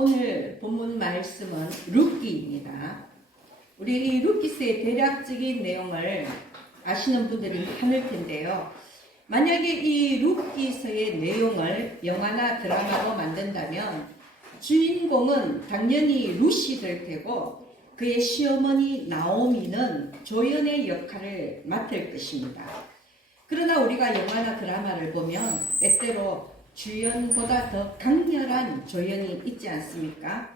오늘 본문 말씀은 룻기입니다. 우리 이 룻기서의 대략적인 내용을 아시는 분들이 많을 텐데요. 만약에 이 룻기서의 내용을 영화나 드라마로 만든다면 주인공은 당연히 룻이 될 테고 그의 시어머니 나오미는 조연의 역할을 맡을 것입니다. 그러나 우리가 영화나 드라마를 보면 때때로 주연보다 더 강렬한 조연이 있지 않습니까?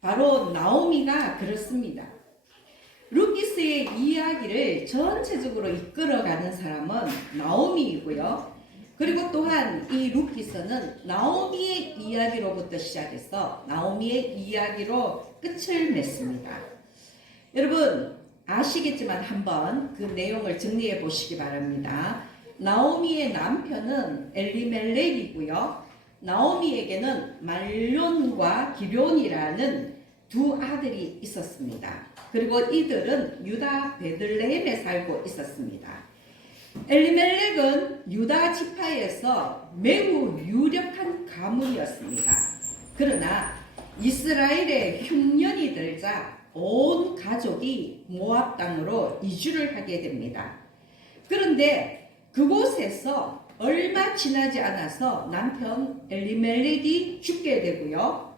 바로 나오미가 그렇습니다. 룻기스의 이야기를 전체적으로 이끌어가는 사람은 나오미이고요. 그리고 또한 이 룻기서는 나오미의 이야기로부터 시작해서 나오미의 이야기로 끝을 맺습니다. 여러분 아시겠지만 한번 그 내용을 정리해 보시기 바랍니다. 나오미의 남편은 엘리멜렉이고요. 나오미에게는 말론과 기럯이라는 두 아들이 있었습니다. 그리고 이들은 유다 베들레헴에 살고 있었습니다. 엘리멜렉은 유다 지파에서 매우 유력한 가문이었습니다. 그러나 이스라엘의 흉년이 들자 온 가족이 모압 땅으로 이주를 하게 됩니다. 그런데 그곳에서 얼마 지나지 않아서 남편 엘리멜렉이 죽게 되고요.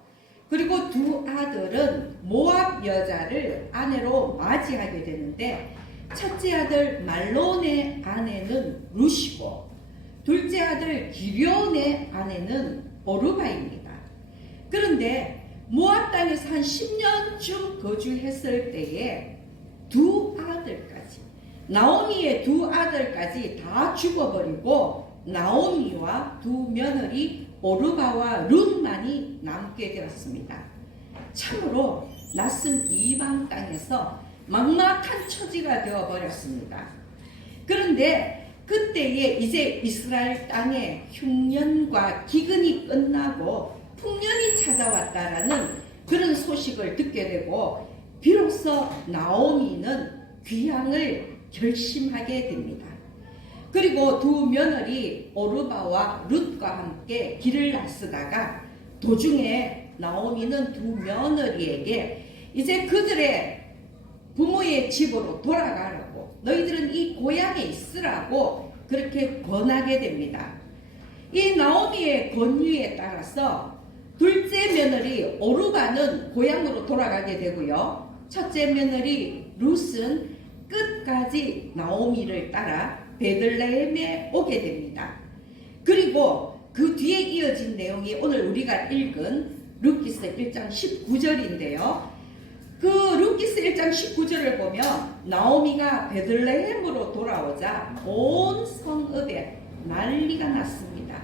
그리고 두 아들은 모압 여자를 아내로 맞이하게 되는데 첫째 아들 말론의 아내는 룻이고 둘째 아들 기럯의 아내는 오르바입니다. 그런데 모압 땅에서 한 10년쯤 거주했을 때에 두 아들까지 나오미의 두 아들까지 다 죽어버리고 나오미와 두 며느리 오르바와 룻만이 남게 되었습니다. 참으로 낯선 이방 땅에서 막막한 처지가 되어버렸습니다. 그런데 그때에 이제 이스라엘 땅에 흉년과 기근이 끝나고 풍년이 찾아왔다라는 그런 소식을 듣게 되고 비로소 나오미는 귀향을 결심하게 됩니다. 그리고 두 며느리 오르바와 룻과 함께 길을 나서다가 도중에 나오미는 두 며느리에게 이제 그들의 부모의 집으로 돌아가라고 너희들은 이 고향에 있으라고 그렇게 권하게 됩니다. 이 나오미의 권유에 따라서 둘째 며느리 오르바는 고향으로 돌아가게 되고요. 첫째 며느리 룻은 끝까지 나오미를 따라 베들레헴에 오게 됩니다. 그리고 그 뒤에 이어진 내용이 오늘 우리가 읽은 룻기서 1장 19절인데요. 그 룻기서 1장 19절을 보면 나오미가 베들레헴으로 돌아오자 온 성읍에 난리가 났습니다.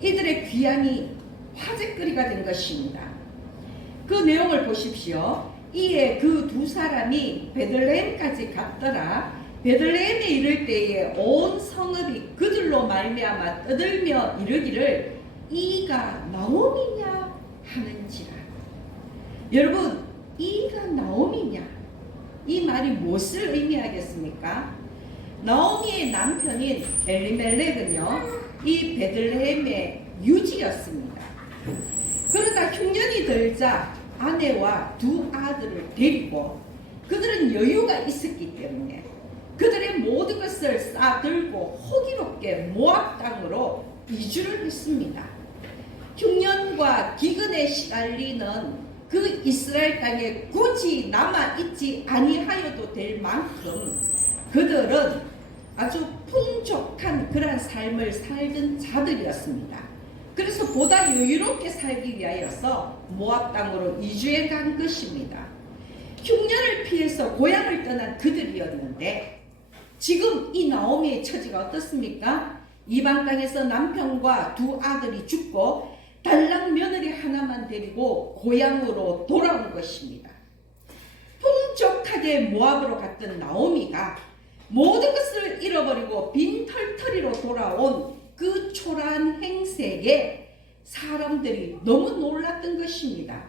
이들의 귀향이 화제거리가 된 것입니다. 그 내용을 보십시오. 이에 그 두 사람이 베들레헴까지 갔더라. 베들레헴에 이를 때에 온 성읍이 그들로 말미암아 떠들며 이르기를 이가 나오미냐 하는지라. 여러분 이가 나오미냐 이 말이 무엇을 의미하겠습니까? 나오미의 남편인 엘리멜렉은요 이 베들레헴의 유지였습니다. 그러다 흉년이 들자 아내와 두 아들을 데리고 그들은 여유가 있었기 때문에 그들의 모든 것을 싸들고 호기롭게 모압 땅으로 이주를 했습니다. 흉년과 기근에 시달리는 그 이스라엘 땅에 굳이 남아있지 아니하여도 될 만큼 그들은 아주 풍족한 그러한 삶을 살던 자들이었습니다. 그래서 보다 여유롭게 살기 위하여서 모압 땅으로 이주해 간 것입니다. 흉년을 피해서 고향을 떠난 그들이었는데 지금 이 나오미의 처지가 어떻습니까? 이방 땅에서 남편과 두 아들이 죽고 달랑 며느리 하나만 데리고 고향으로 돌아온 것입니다. 풍족하게 모압으로 갔던 나오미가 모든 것을 잃어버리고 빈털터리로 돌아온 그 초라한 행색에 사람들이 너무 놀랐던 것입니다.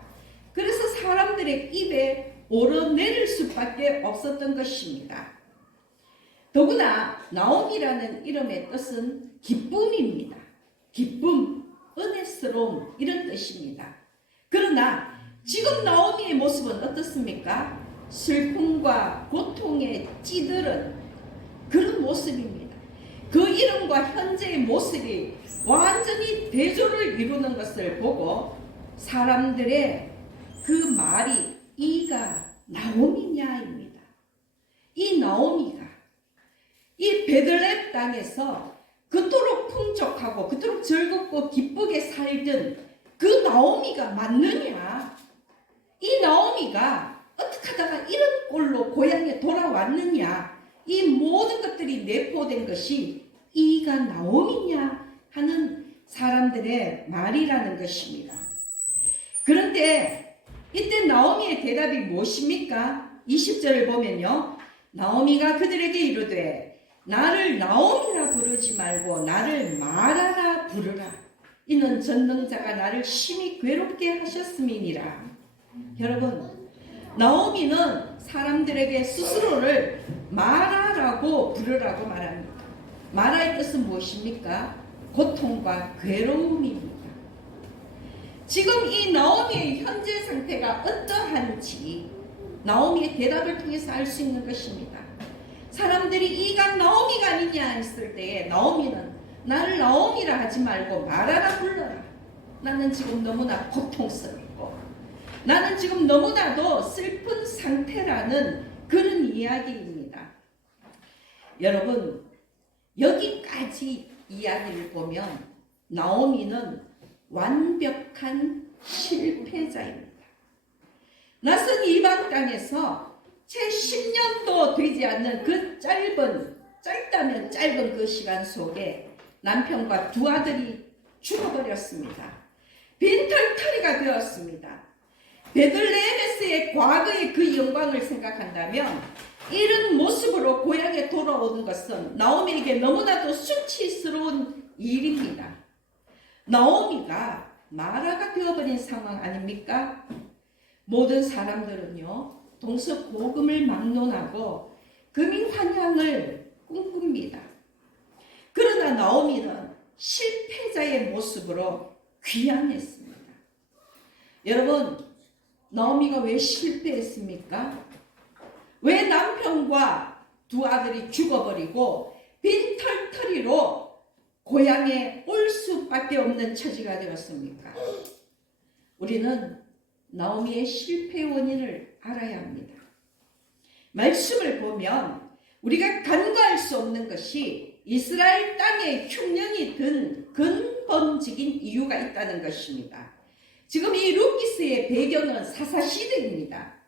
그래서 사람들의 입에 오르내릴 수밖에 없었던 것입니다. 더구나 나오미라는 이름의 뜻은 기쁨입니다. 기쁨, 은혜스러움 이런 뜻입니다. 그러나 지금 나오미의 모습은 어떻습니까? 슬픔과 고통에 찌들은 그런 모습입니다. 그 이름과 현재의 모습이 완전히 대조를 이루는 것을 보고 사람들의 그 말이 이가 나오미냐입니다. 이 나오미가 이 베들레헴 땅에서 그토록 풍족하고 그토록 즐겁고 기쁘게 살던 그 나오미가 맞느냐? 이 나오미가 어떻게 하다가 이런 꼴로 고향에 돌아왔느냐? 이 모든 것들이 내포된 것이 이가 나오미냐 하는 사람들의 말이라는 것입니다. 그런데 이때 나오미의 대답이 무엇입니까? 20절을 보면요. 나오미가 그들에게 이르되 나를 나오미라 부르지 말고 나를 마라라 부르라. 이는 전능자가 나를 심히 괴롭게 하셨음이니라. 여러분, 나오미는 사람들에게 스스로를 마라라고 부르라고 말합니다. 마라의 뜻은 무엇입니까? 고통과 괴로움입니다. 지금 이 나오미의 현재 상태가 어떠한지 나오미의 대답을 통해서 알 수 있는 것입니다. 사람들이 이가 나오미가 아니냐 했을 때에 나오미는 나를 나오미라 하지 말고 마라라 불러라. 나는 지금 너무나 고통스럽고 나는 지금 너무나도 슬픈 상태라는 그런 이야기입니다. 여러분, 여기까지 이야기를 보면 나오미는 완벽한 실패자입니다. 낯선 이방 땅에서 채 10년도 되지 않는 그 짧다면 짧은 그 시간 속에 남편과 두 아들이 죽어버렸습니다. 빈털터리가 되었습니다. 베들레헴에서의 과거의 그 영광을 생각한다면 이런 모습으로 고향에 돌아오는 것은 나오미에게 너무나도 수치스러운 일입니다. 나오미가 마라가 되어버린 상황 아닙니까? 모든 사람들은요 동서고금을 막론하고 금융환향을 꿈꿉니다. 그러나 나오미는 실패자의 모습으로 귀환했습니다. 여러분, 나오미가 왜 실패했습니까? 왜 남편과 두 아들이 죽어버리고 빈털터리로 고향에 올 수밖에 없는 처지가 되었습니까? 우리는 나오미의 실패 원인을 알아야 합니다. 말씀을 보면 우리가 간과할 수 없는 것이 이스라엘 땅에 흉년이 든 근본적인 이유가 있다는 것입니다. 지금 이 룻기스의 배경은 사사시대입니다.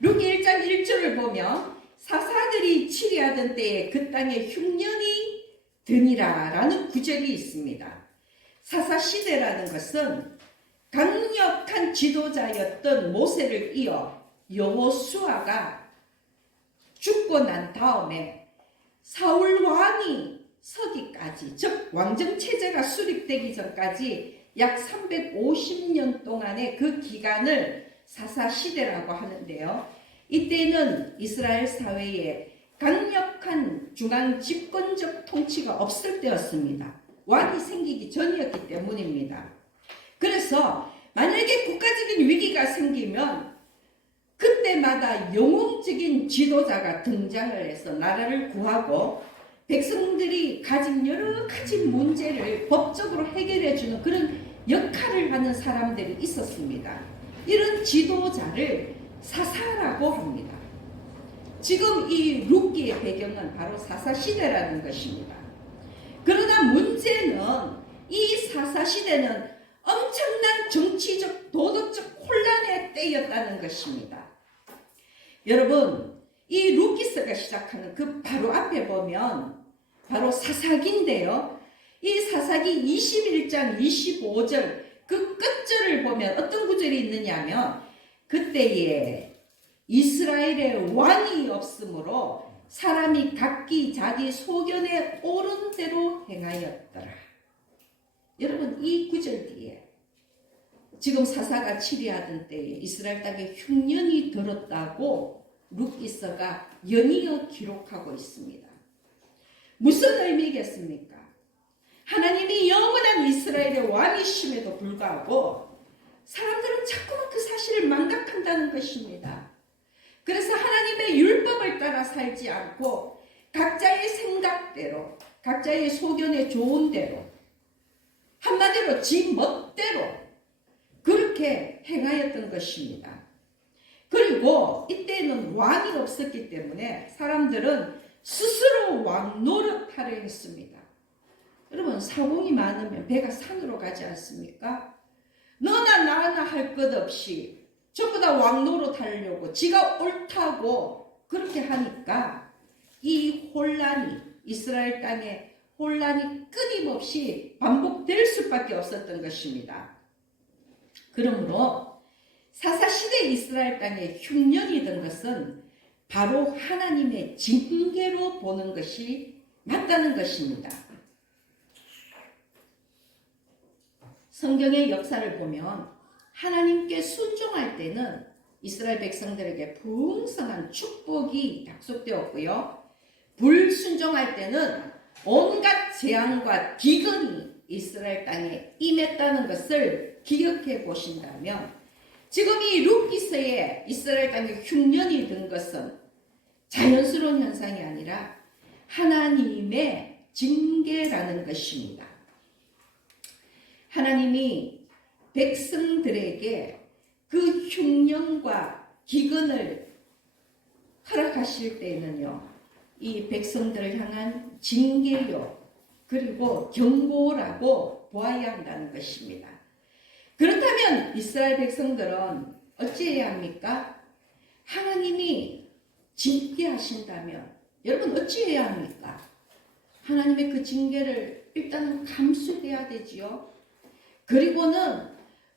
룻기 1장 1절을 보면 사사들이 치리하던 때에 그 땅에 흉년이 드니라 라는 구절이 있습니다. 사사시대라는 것은 강력한 지도자였던 모세를 이어 여호수아가 죽고 난 다음에 사울 왕이 서기까지, 즉 왕정체제가 수립되기 전까지 약 350년 동안의 그 기간을 사사시대라고 하는데요. 이때는 이스라엘 사회에 강력한 중앙 집권적 통치가 없을 때였습니다. 왕이 생기기 전이었기 때문입니다. 그래서 만약에 국가적인 위기가 생기면 그때마다 영웅적인 지도자가 등장을 해서 나라를 구하고 백성들이 가진 여러 가지 문제를 법적으로 해결해주는 그런 역할을 하는 사람들이 있었습니다. 이런 지도자를 사사라고 합니다. 지금 이 룻기의 배경은 바로 사사시대라는 것입니다. 그러나 문제는 이 사사시대는 엄청난 정치적, 도덕적 혼란의 때였다는 것입니다. 여러분, 이 룻기서가 시작하는 그 바로 앞에 보면 바로 사사기인데요. 이 사사기 21장 25절 그 끝절을 보면 어떤 구절이 있느냐면 그때에 이스라엘의 왕이 없으므로 사람이 각기 자기 소견에 옳은 대로 행하였더라. 여러분, 이 구절 뒤에 지금 사사가 치리하던 때에 이스라엘 땅에 흉년이 들었다고 룻기서가 연이어 기록하고 있습니다. 무슨 의미겠습니까? 하나님이 영원한 이스라엘의 왕이심에도 불구하고 사람들은 자꾸만 그 사실을 망각한다는 것입니다. 그래서 하나님의 율법을 따라 살지 않고 각자의 생각대로, 각자의 소견에 좋은 대로, 한마디로 지 멋대로 그렇게 행하였던 것입니다. 그리고 이때는 왕이 없었기 때문에 사람들은 스스로 왕 노릇하려 했습니다. 여러분, 사공이 많으면 배가 산으로 가지 않습니까? 너나 나나 할 것 없이 전부 다 왕 노릇하려고 지가 옳다고 그렇게 하니까 이 혼란이, 이스라엘 땅에 혼란이 끊임없이 반복될 수밖에 없었던 것입니다. 그러므로 사사시대 이스라엘 땅에 흉년이 든 것은 바로 하나님의 징계로 보는 것이 맞다는 것입니다. 성경의 역사를 보면 하나님께 순종할 때는 이스라엘 백성들에게 풍성한 축복이 약속되었고요. 불순종할 때는 온갖 재앙과 기근이 이스라엘 땅에 임했다는 것을 기억해 보신다면 지금 이 룻기서에 이스라엘 땅에 흉년이 든 것은 자연스러운 현상이 아니라 하나님의 징계라는 것입니다. 하나님이 백성들에게 그 흉년과 기근을 허락하실 때에는요, 이 백성들을 향한 징계요, 그리고 경고라고 보아야 한다는 것입니다. 그렇다면 이스라엘 백성들은 어찌해야 합니까? 하나님이 징계하신다면 여러분 어찌해야 합니까? 하나님의 그 징계를 일단은 감수해야 되지요. 그리고는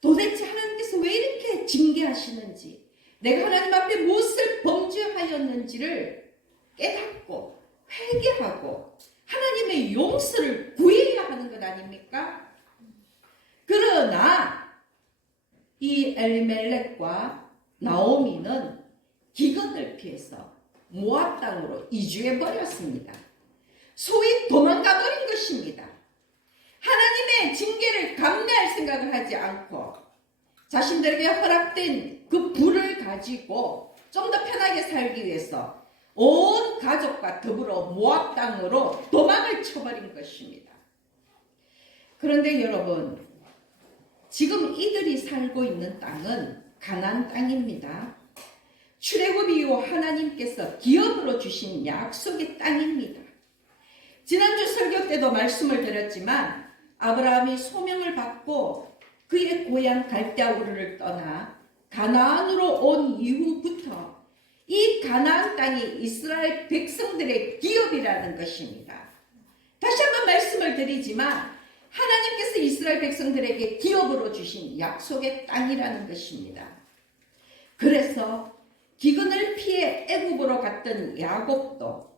도대체 하나님께서 왜 이렇게 징계하시는지, 내가 하나님 앞에 무엇을 범죄하였는지를 깨닫고 회개하고 하나님의 용서를 구해야 하는 것 아닙니까? 그러나 이 엘리멜렉과 나오미는 기근을 피해서 모압 땅으로 이주해 버렸습니다. 소위 도망가 버린 것입니다. 하나님의 징계를 감내할 생각을 하지 않고 자신들에게 허락된 그 부를 가지고 좀 더 편하게 살기 위해서 온 가족과 더불어 모압 땅으로 도망을 쳐버린 것입니다. 그런데 여러분, 지금 이들이 살고 있는 땅은 가나안 땅입니다. 출애굽 이후 하나님께서 기업으로 주신 약속의 땅입니다. 지난주 설교 때도 말씀을 드렸지만 아브라함이 소명을 받고 그의 고향 갈대아우르를 떠나 가나안으로 온 이후부터 이 가나안 땅이 이스라엘 백성들의 기업이라는 것입니다. 다시 한번 말씀을 드리지만 하나님께서 이스라엘 백성들에게 기업으로 주신 약속의 땅이라는 것입니다. 그래서 기근을 피해 애굽으로 갔던 야곱도,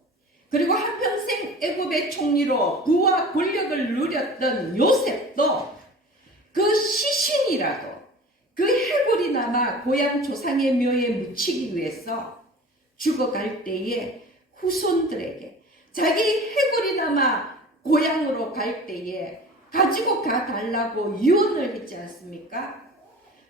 그리고 한평생 애굽의 총리로 부와 권력을 누렸던 요셉도 그 시신이라도 그 해골이 남아 고향 조상의 묘에 묻히기 위해서 죽어갈 때에 후손들에게 자기 해골이 남아 고향으로 갈 때에 가지고 가달라고 유언을 했지 않습니까?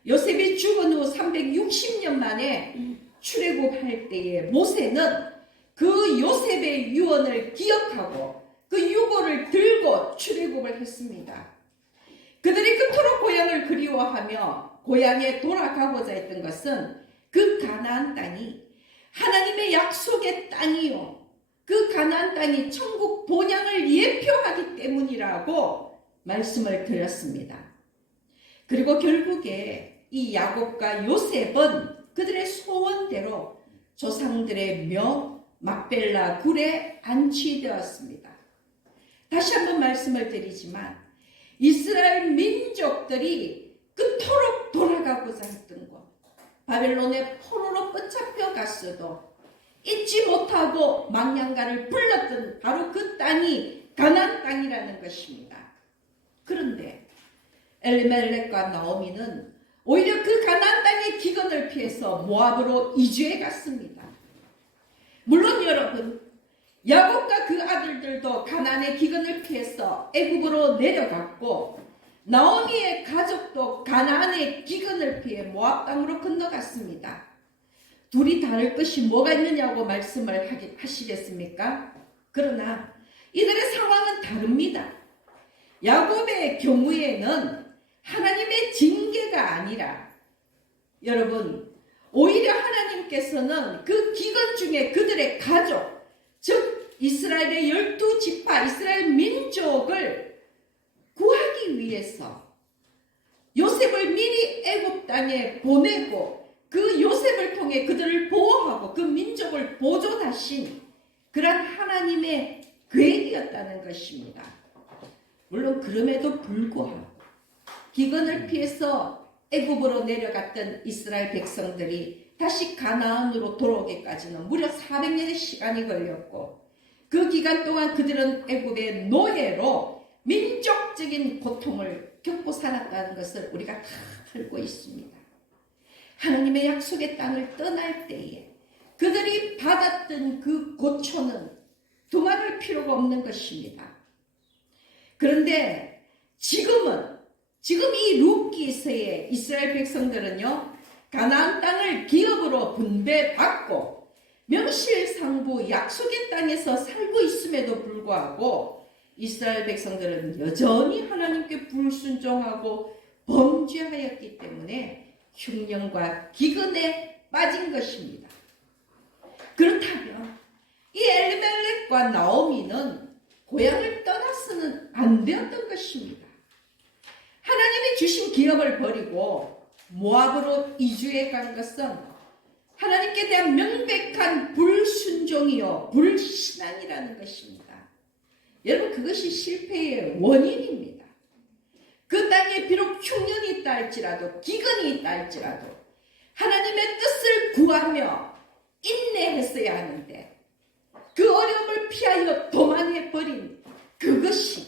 요셉이 죽은 후 360년 만에 출애굽할 때에 모세는 그 요셉의 유언을 기억하고 그 유고를 들고 출애굽을 했습니다. 그들이 그토록 고향을 그리워하며 고향에 돌아가고자 했던 것은 그 가나안 땅이 하나님의 약속의 땅이요, 그 가나안 땅이 천국 본향을 예표하기 때문이라고 말씀을 드렸습니다. 그리고 결국에 이 야곱과 요셉은 그들의 소원대로 조상들의 묘 막벨라 굴에 안치되었습니다. 다시 한번 말씀을 드리지만 이스라엘 민족들이 그토록 돌아가고자 했던 곳, 바벨론의 포로로 붙잡혀 갔어도 잊지 못하고 망령가를 불렀던 바로 그 땅이 가나안 땅이라는 것입니다. 그런데 엘리멜렉과 나오미는 오히려 그 가나안 땅의 기근을 피해서 모압으로 이주해 갔습니다. 물론 여러분, 야곱과 그 아들들도 가나안의 기근을 피해서 애굽으로 내려갔고 나오미의 가족도 가나안의 기근을 피해 모압 땅으로 건너갔습니다. 둘이 다를 것이 뭐가 있느냐고 말씀을 하시겠습니까? 그러나 이들의 상황은 다릅니다. 야곱의 경우에는 하나님의 징계가 아니라, 여러분, 오히려 하나님께서는 그 기근 중에 그들의 가족, 즉 이스라엘의 12지파 이스라엘 민족을 구하기 위해서 요셉을 미리 애굽 땅에 보내고 그 요셉을 통해 그들을 보호하고 그 민족을 보존하신 그런 하나님의 계획이었다는 것입니다. 물론 그럼에도 불구하고 기근을 피해서 애굽으로 내려갔던 이스라엘 백성들이 다시 가나안으로 돌아오기까지는 무려 400년의 시간이 걸렸고, 그 기간 동안 그들은 애굽의 노예로 민족적인 고통을 겪고 살았다는 것을 우리가 다 알고 있습니다. 하나님의 약속의 땅을 떠날 때에 그들이 받았던 그 고초는 두말할 필요가 없는 것입니다. 그런데 지금 이 룻기서의 이스라엘 백성들은요, 가나안 땅을 기업으로 분배받고 명실상부 약속의 땅에서 살고 있음에도 불구하고 이스라엘 백성들은 여전히 하나님께 불순종하고 범죄하였기 때문에 흉년과 기근에 빠진 것입니다. 그렇다면 이 엘리멜렉과 나오미는 고향을 떠나서는 안 되었던 것입니다. 하나님이 주신 기업을 버리고 모압으로 이주해 간 것은 하나님께 대한 명백한 불순종이요 불신앙이라는 것입니다. 여러분, 그것이 실패의 원인입니다. 그 땅에 비록 흉년이 있다 할지라도 기근이 있다 할지라도 하나님의 뜻을 구하며 인내했어야 하는데 그 어려움을 피하여 도망해버린 그것이,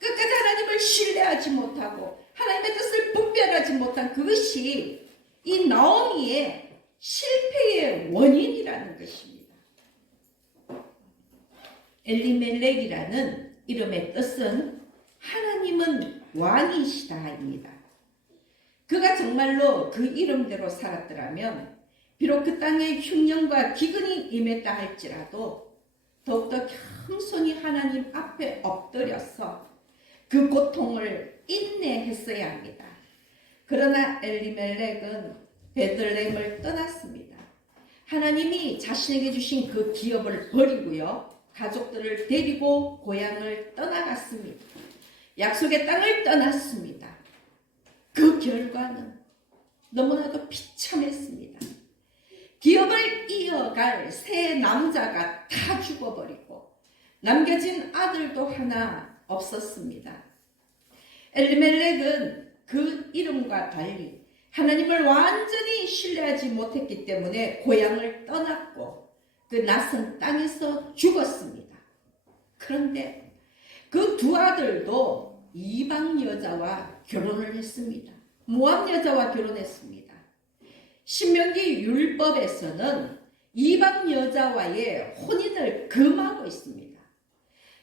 끝까지 하나님을 신뢰하지 못하고 하나님의 뜻을 분별하지 못한 그것이 이 나오미의 실패의 원인이라는 것입니다. 엘리멜렉이라는 이름의 뜻은 하나님은 왕이시다입니다. 그가 정말로 그 이름대로 살았더라면 비록 그 땅에 흉년과 기근이 임했다 할지라도 더욱더 겸손히 하나님 앞에 엎드려서 그 고통을 인내했어야 합니다. 그러나 엘리멜렉은 베들레헴을 떠났습니다. 하나님이 자신에게 주신 그 기업을 버리고요, 가족들을 데리고 고향을 떠나갔습니다. 약속의 땅을 떠났습니다. 그 결과는 너무나도 비참했습니다. 기업을 이어갈 세 남자가 다 죽어버리고 남겨진 아들도 하나 없었습니다. 엘리멜렉은 그 이름과 달리 하나님을 완전히 신뢰하지 못했기 때문에 고향을 떠났고 그 낯선 땅에서 죽었습니다. 그런데 그 두 아들도 이방 여자와 결혼을 했습니다. 모압 여자와 결혼했습니다. 신명기 율법에서는 이방 여자와의 혼인을 금하고 있습니다.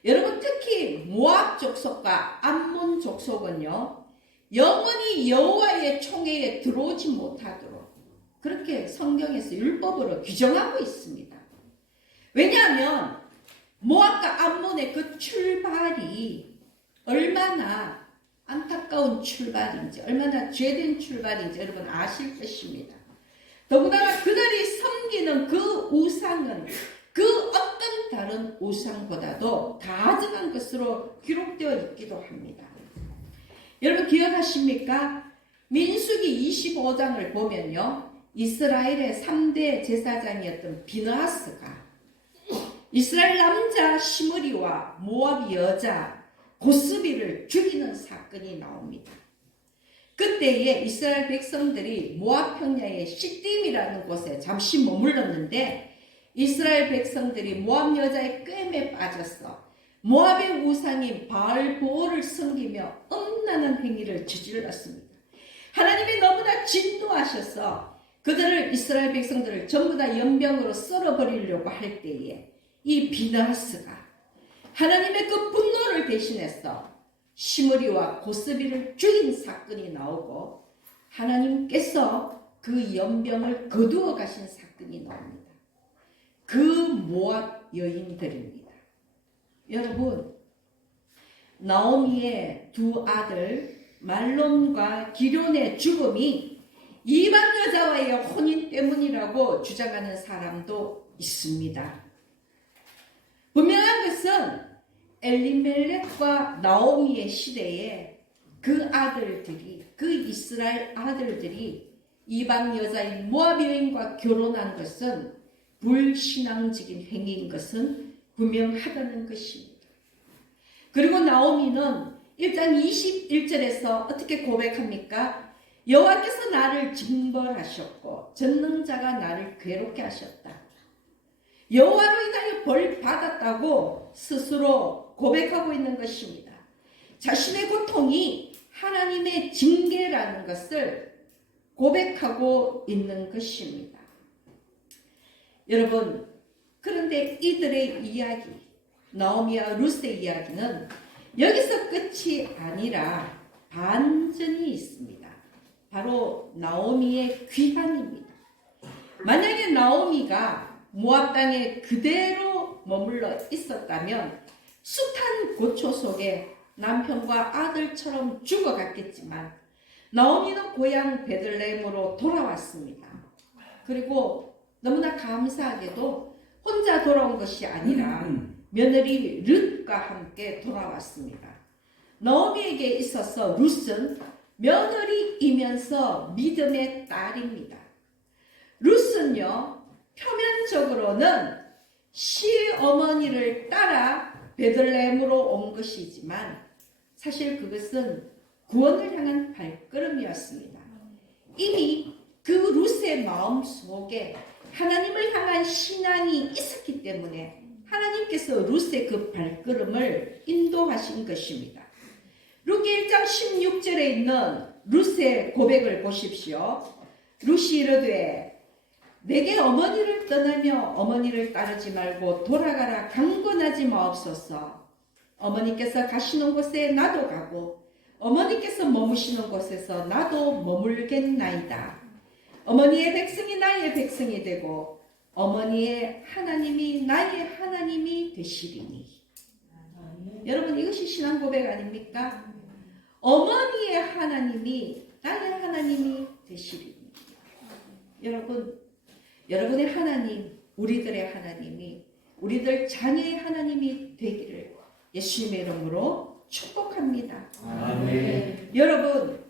여러분, 특히 모압 족속과 암몬 족속은요, 영원히 여호와의 총회에 들어오지 못하도록 그렇게 성경에서 율법으로 규정하고 있습니다. 왜냐하면 모압과 암몬의 그 출발이 얼마나 안타까운 출발인지, 얼마나 죄된 출발인지 여러분 아실 것입니다. 더군다나 그들이 섬기는 그 우상은 그 어떤 다른 우상보다도 다정한 것으로 기록되어 있기도 합니다. 여러분 기억하십니까? 민수기 25장을 보면요, 이스라엘의 3대 제사장이었던 비느하스가 이스라엘 남자 시므리와 모압 여자 고스비를 죽이는 사건이 나옵니다. 그때에 이스라엘 백성들이 모압 평야의 시딤이라는 곳에 잠시 머물렀는데 이스라엘 백성들이 모압 여자의 꾀에 빠져서 모압의 우상인 바알보올을 섬기며 엄난한 행위를 저질렀습니다. 하나님이 너무나 진노하셔서 그들을, 이스라엘 백성들을 전부 다 연병으로 썰어버리려고 할 때에 이 비느하스가 하나님의 그 분노를 대신해서 시므리와 고스비를 죽인 사건이 나오고 하나님께서 그 연병을 거두어 가신 사건이 나옵니다. 그 모압 여인들입니다. 여러분, 나오미의 두 아들 말론과 기럐의 죽음이 이방 여자와의 혼인 때문이라고 주장하는 사람도 있습니다. 분명한 것은 엘리멜렉과 나오미의 시대에 그 아들들이, 그 이스라엘 아들들이 이방 여자인 모압 여인과 결혼한 것은 불신앙적인 행위인 것은 분명하다는 것입니다. 그리고 나오미는 1장 21절에서 어떻게 고백합니까? 여호와께서 나를 징벌하셨고 전능자가 나를 괴롭게 하셨다. 여호와로 인하여 벌 받았다고 스스로 고백하고 있는 것입니다. 자신의 고통이 하나님의 징계라는 것을 고백하고 있는 것입니다. 여러분, 그런데 이들의 이야기, 나오미와 룻의 이야기는 여기서 끝이 아니라 반전이 있습니다. 바로 나오미의 귀환입니다. 만약에 나오미가 모압 땅에 그대로 머물러 있었다면 숱한 고초 속에 남편과 아들처럼 죽어갔겠지만 나오미는 고향 베들레헴으로 돌아왔습니다. 그리고 너무나 감사하게도 혼자 돌아온 것이 아니라 며느리 룻과 함께 돌아왔습니다. 나오미에게 있어서 룻은 며느리이면서 믿음의 딸입니다. 룻은요, 표면적으로는 시어머니를 따라 베들레헴으로 온 것이지만 사실 그것은 구원을 향한 발걸음이었습니다. 이미 그 룻의 마음 속에 하나님을 향한 신앙이 있었기 때문에 하나님께서 룻의 그 발걸음을 인도하신 것입니다. 룻기 1장 16절에 있는 룻의 고백을 보십시오. 룻이 이르되 내게 어머니를 떠나며 어머니를 따르지 말고 돌아가라 강권하지 마옵소서. 어머니께서 가시는 곳에 나도 가고 어머니께서 머무시는 곳에서 나도 머물겠나이다. 어머니의 백성이 나의 백성이 되고 어머니의 하나님이 나의 하나님이 되시리니. 여러분, 이것이 신앙 고백 아닙니까? 어머니의 하나님이 나의 하나님이 되시리니. 여러분, 여러분의 하나님, 우리들의 하나님이 우리들 자녀의 하나님이 되기를 예수님의 이름으로 축복합니다. 아멘. 여러분,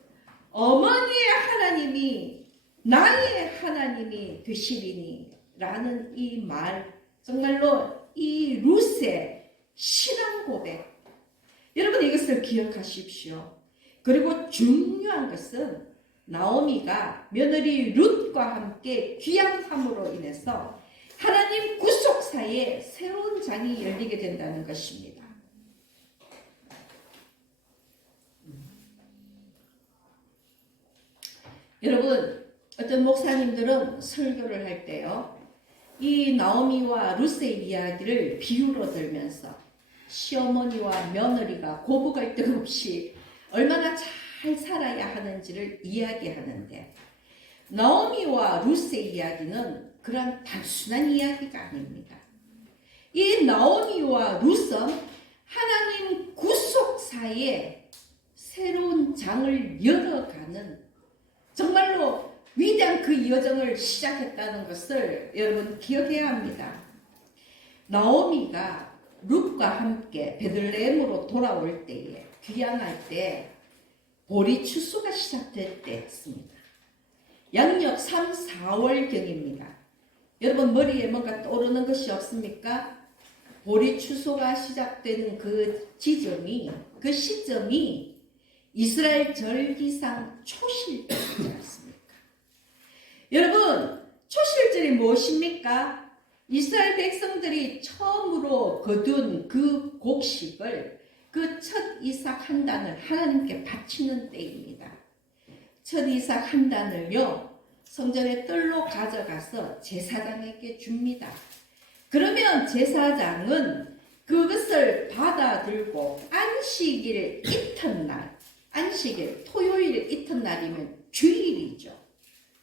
어머니의 하나님이 나의 하나님이 되시리니 라는 이 말, 정말로 이 룻의 신앙 고백, 여러분 이것을 기억하십시오. 그리고 중요한 것은 나오미가 며느리 룻과 함께 귀향함으로 인해서 하나님 구속사에 새로운 장이 열리게 된다는 것입니다. 여러분, 어떤 목사님들은 설교를 할 때요, 이 나오미와 룻의 이야기를 비유로 들면서 시어머니와 며느리가 고부갈등 없이 얼마나 잘 살아야 하는지를 이야기하는데, 나오미와 룻의 이야기는 그런 단순한 이야기가 아닙니다. 이 나오미와 룻은 하나님 구속사에 새로운 장을 열어가는 정말로 위대한 그 여정을 시작했다는 것을 여러분 기억해야 합니다. 나오미가 룻과 함께 베들레헴으로 돌아올 때에, 귀향할 때 보리 추수가 시작될 때였습니다. 양력 3, 4월경입니다. 여러분 머리에 뭔가 떠오르는 것이 없습니까? 보리 추수가 시작되는 그 지점이, 그 시점이 이스라엘 절기상 초실절이지 않습니까? 여러분, 초실절이 무엇입니까? 이스라엘 백성들이 처음으로 거둔 그 곡식을, 그 첫 이삭 한 단을 하나님께 바치는 때입니다. 첫 이삭 한 단을요, 성전의 뜰로 가져가서 제사장에게 줍니다. 그러면 제사장은 그것을 받아들고 안식일 이튿날, 안식일 토요일 이튿날이면 주일이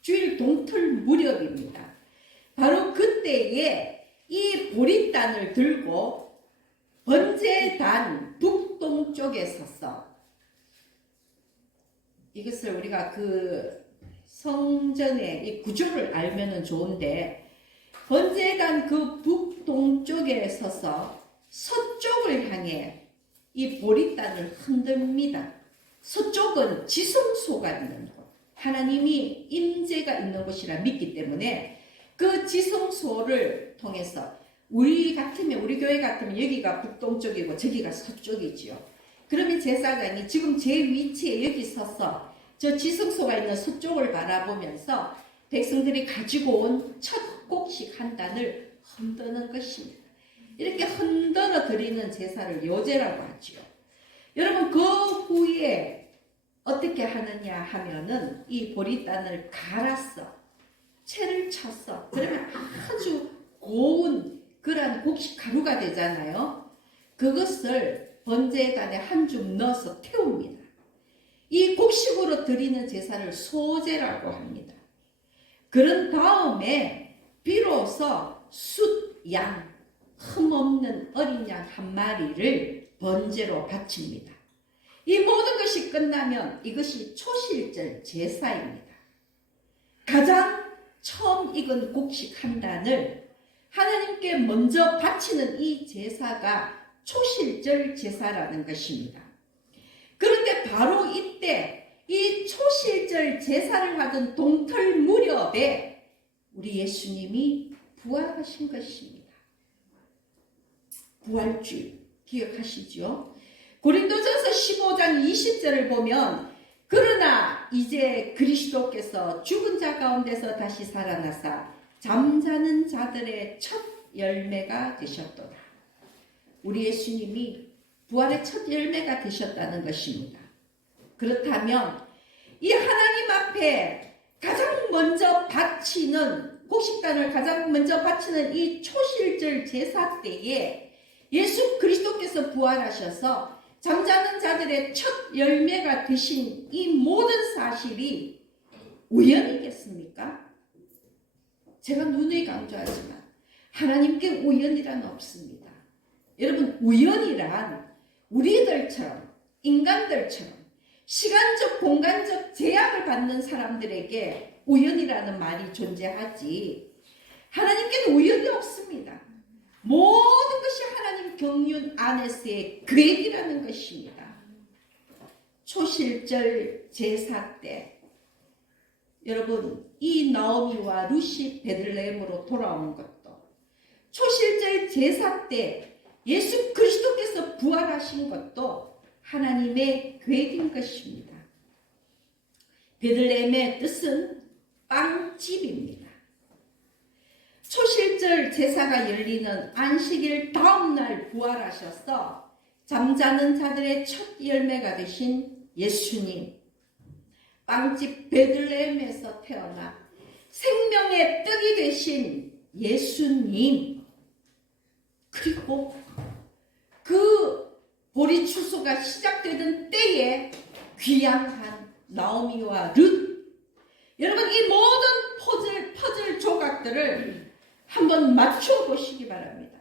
주일 동틀 무렵입니다. 바로 그때에 이 보리단을 들고 번제단 북동쪽에 섰어. 이것을 우리가 그 성전의 이 구조를 알면은 좋은데, 번제단 그 북동쪽에 서서 서쪽을 향해 이 보리단을 흔듭니다. 서쪽은 지성소가 있는 곳, 하나님이 임재가 있는 곳이라 믿기 때문에 그 지성소를 통해서 우리 교회 같으면 여기가 북동쪽이고 저기가 서쪽이지요. 그러면 제사장이 지금 제 위치에 여기 서서 저 지성소가 있는 서쪽을 바라보면서 백성들이 가지고 온 첫 곡식 한 단을 흔드는 것입니다. 이렇게 흔들어 드리는 제사를 요제라고 하지요. 여러분, 그 후에 어떻게 하느냐 하면은 이 보리단을 갈았어. 채를 쳤어. 그러면 아주 고운 그런 곡식 가루가 되잖아요. 그것을 번제단에 한 줌 넣어서 태웁니다. 이 곡식으로 드리는 제사를 소제라고 합니다. 그런 다음에 비로소 숫 양, 흠없는 어린 양 한 마리를 번제로 바칩니다. 이 모든 것이 끝나면 이것이 초실절 제사입니다. 가장 처음 익은 곡식 한 단을 하나님께 먼저 바치는 이 제사가 초실절 제사라는 것입니다. 그런데 바로 이때 이 초실절 제사를 하던 동틀 무렵에 우리 예수님이 부활하신 것입니다. 부활주일 기억하시죠? 고린도전서 15장 20절을 보면, 그러나 이제 그리스도께서 죽은 자 가운데서 다시 살아나사 잠자는 자들의 첫 열매가 되셨도다. 우리 예수님이 부활의 첫 열매가 되셨다는 것입니다. 그렇다면 이 하나님 앞에 가장 먼저 바치는, 곡식단을 가장 먼저 바치는 이 초실절 제사 때에 예수 그리스도께서 부활하셔서 잠자는 자들의 첫 열매가 되신 이 모든 사실이 우연이겠습니까? 제가 누누이 강조하지만 하나님께 우연이란 없습니다. 여러분, 우연이란 우리들처럼, 인간들처럼 시간적, 공간적 제약을 받는 사람들에게 우연이라는 말이 존재하지, 하나님께는 우연이 없습니다. 모든 것이 하나님 경륜 안에서의 계획이라는 것입니다. 초실절 제사 때 여러분, 이 나오미와 룻이 베들레헴으로 돌아온 것도, 초실절 제사 때 예수 그리스도께서 부활하신 것도 하나님의 계획인 것입니다. 베들레헴의 뜻은 빵집입니다. 초실절 제사가 열리는 안식일 다음날 부활하셔서 잠자는 자들의 첫 열매가 되신 예수님, 빵집 베들레헴에서 태어나 생명의 떡이 되신 예수님, 그리고 그 보리 추수가 시작되던 때에 귀향한 나오미와 룻, 여러분, 이 모든 퍼즐 조각들을 한번 맞춰 보시기 바랍니다.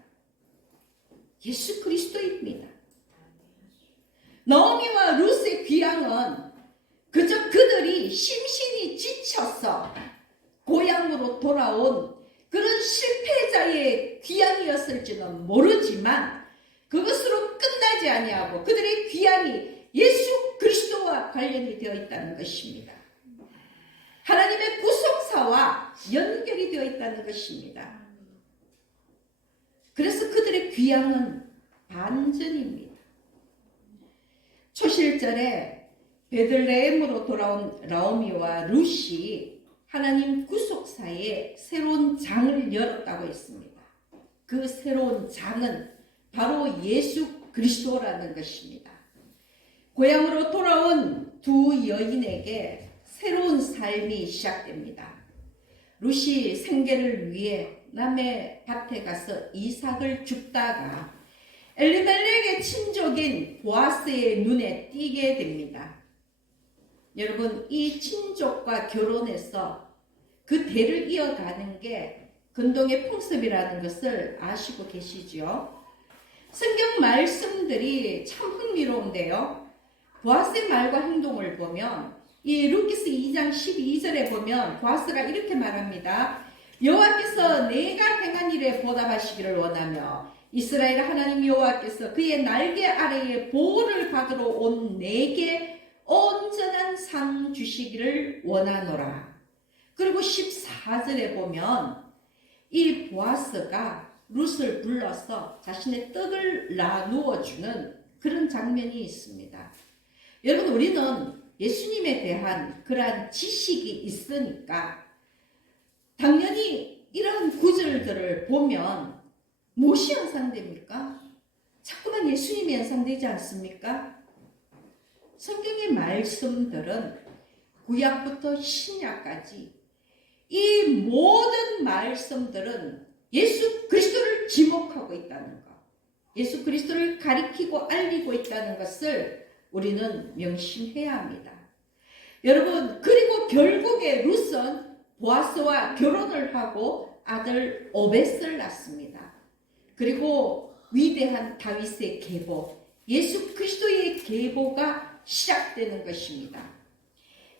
예수 그리스도입니다. 나오미와 룻의 귀향은 그저 그들이 심신이 지쳐서 고향으로 돌아온 그런 실패자의 귀향이었을지는 모르지만 그것으로 끝나지 아니하고 그들의 귀향이 예수 그리스도와 관련이 되어 있다는 것입니다. 하나님의 구속사와 연결이 되어 있다는 것입니다. 그래서 그들의 귀향은 반전입니다. 초실절에 베들레헴으로 돌아온 나오미와 룻이 하나님 구속사의 새로운 장을 열었다고 했습니다. 그 새로운 장은 바로 예수 그리스도라는 것입니다. 고향으로 돌아온 두 여인에게 새로운 삶이 시작됩니다. 룻이 생계를 위해 남의 밭에 가서 이삭을 줍다가 엘리멜렉의 친족인 보아스의 눈에 띄게 됩니다. 여러분, 이 친족과 결혼해서 그 대를 이어가는 게 근동의 풍습이라는 것을 아시고 계시죠? 성경 말씀들이 참 흥미로운데요. 보아스의 말과 행동을 보면 이 루키스 2장 12절에 보면 보아스가 이렇게 말합니다. 여호와께서 내가 행한 일에 보답하시기를 원하며 이스라엘 하나님 여호와께서 그의 날개 아래에 보호를 받으러 온 내게 온전한 상 주시기를 원하노라. 그리고 14절에 보면 이 보아스가 룻을 불러서 자신의 떡을 나누어 주는 그런 장면이 있습니다. 여러분, 우리는 예수님에 대한 그러한 지식이 있으니까 당연히 이런 구절들을 보면 무엇이 연상됩니까? 자꾸만 예수님이 연상되지 않습니까? 성경의 말씀들은 구약부터 신약까지 이 모든 말씀들은 예수 그리스도를 지목하고 있다는 것, 예수 그리스도를 가리키고 알리고 있다는 것을 우리는 명심해야 합니다. 여러분, 그리고 결국에 룻은 보아스와 결혼을 하고 아들 오벳을 낳습니다. 그리고 위대한 다윗의 계보, 예수 그리스도의 계보가 시작되는 것입니다.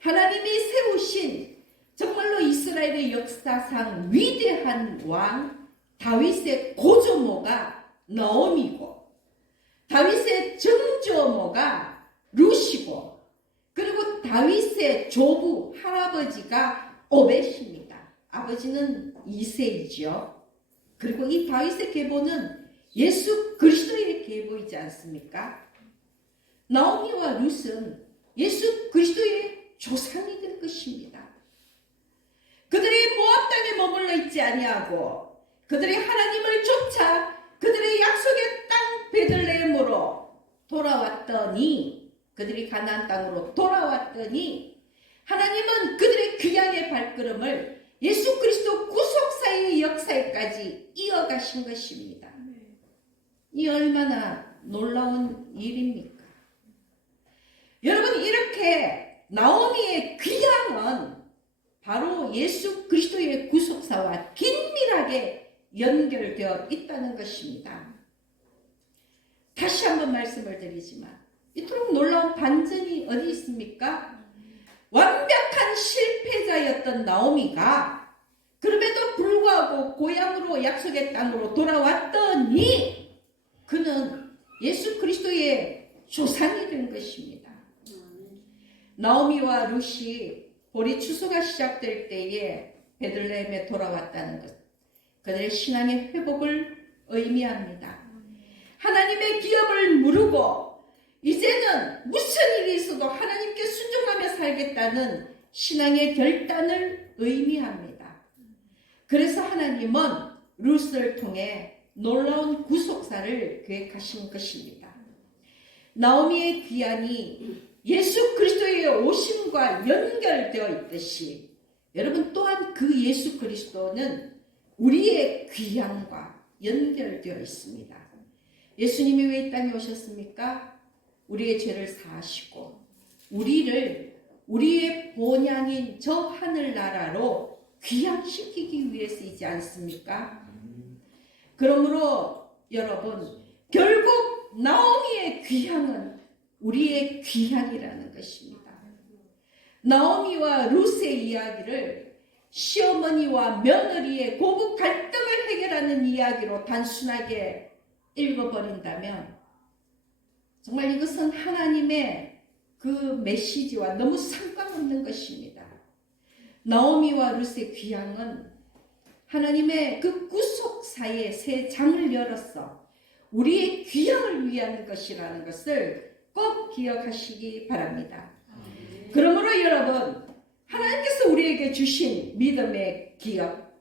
하나님이 세우신 정말로 이스라엘의 역사상 위대한 왕 다윗의 고조모가 나오미고, 다윗의 정조모가 룻이고, 그리고 다윗의 조부 할아버지가 오벳입니다. 아버지는 이새이지요. 그리고 이 다윗의 계보는 예수 그리스도의 계보이지 않습니까? 나오미와 룻은 예수 그리스도의 조상이 될 것입니다. 그들이 모압 땅에 머물러 있지 아니하고 그들이 하나님을 쫓아 그들의 약속의 땅 베들레헴으로 돌아왔더니, 그들이 가나안 땅으로 돌아왔더니 하나님은 그들의 귀향의 발걸음을 예수 그리스도 구속사의 역사에까지 이어가신 것입니다. 이 얼마나 놀라운 일입니까? 여러분, 이렇게 나오미의 귀향은 바로 예수 그리스도의 구속사와 긴밀하게 연결되어 있다는 것입니다. 다시 한번 말씀을 드리지만 이토록 놀라운 반전이 어디 있습니까? 완벽한 실패자였던 나오미가 그럼에도 불구하고 고향으로 약속의 땅으로 돌아왔더니 그는 예수 그리스도의 조상이 된 것입니다. 나오미와 룻이 보리 추수가 시작될 때에 베들레헴에 돌아왔다는 것, 그들의 신앙의 회복을 의미합니다. 하나님의 기업을 무르고 이제는 무슨 일이 있어도 하나님께 순종하며 살겠다는 신앙의 결단을 의미합니다. 그래서 하나님은 룻을 통해 놀라운 구속사를 계획하신 것입니다. 나오미의 귀환이 예수 그리스도의 오심과 연결되어 있듯이 여러분 또한 그 예수 그리스도는 우리의 귀향과 연결되어 있습니다. 예수님이 왜 이 땅에 오셨습니까? 우리의 죄를 사하시고 우리를 우리의 본향인 저 하늘나라로 귀향시키기 위해서이지 않습니까? 그러므로 여러분, 결국 나오미의 귀향은 우리의 귀향이라는 것입니다. 나오미와 룻의 이야기를 시어머니와 며느리의 고부 갈등을 해결하는 이야기로 단순하게 읽어버린다면 정말 이것은 하나님의 그 메시지와 너무 상관없는 것입니다. 나오미와 룻의 귀향은 하나님의 그 구속사의 새 장을 열어서 우리의 귀향을 위한 것이라는 것을 꼭 기억하시기 바랍니다. 그러므로 여러분, 하나님께서 우리에게 주신 믿음의 기업,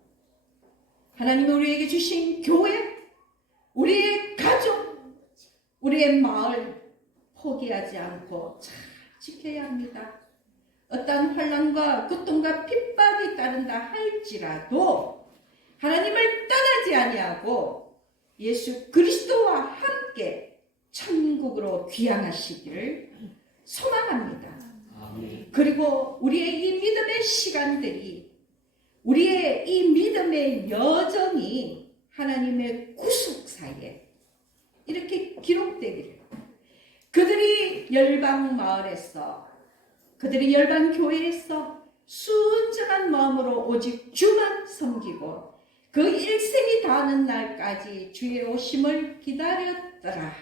하나님이 우리에게 주신 교회, 우리의 가족, 우리의 마을 포기하지 않고 잘 지켜야 합니다. 어떠한 환난과 고통과 핍박이 따른다 할지라도 하나님을 떠나지 아니하고 예수 그리스도와 함께 천국으로 귀향하시기를 소망합니다. 그리고 우리의 이 믿음의 시간들이 우리의 이 믿음의 여정이 하나님의 구속사에 이렇게 기록되기를, 그들이 열방 마을에서, 그들이 열방 교회에서 순전한 마음으로 오직 주만 섬기고 그 일생이 다하는 날까지 주의 오심을 기다렸더라.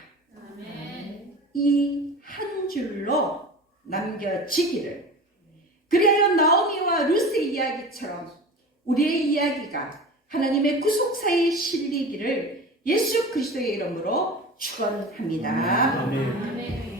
이 한 줄로 남겨지기를. 그리하여 나오미와 룻의 이야기처럼 우리의 이야기가 하나님의 구속사에 실리기를 예수 그리스도의 이름으로 축원합니다. 아멘.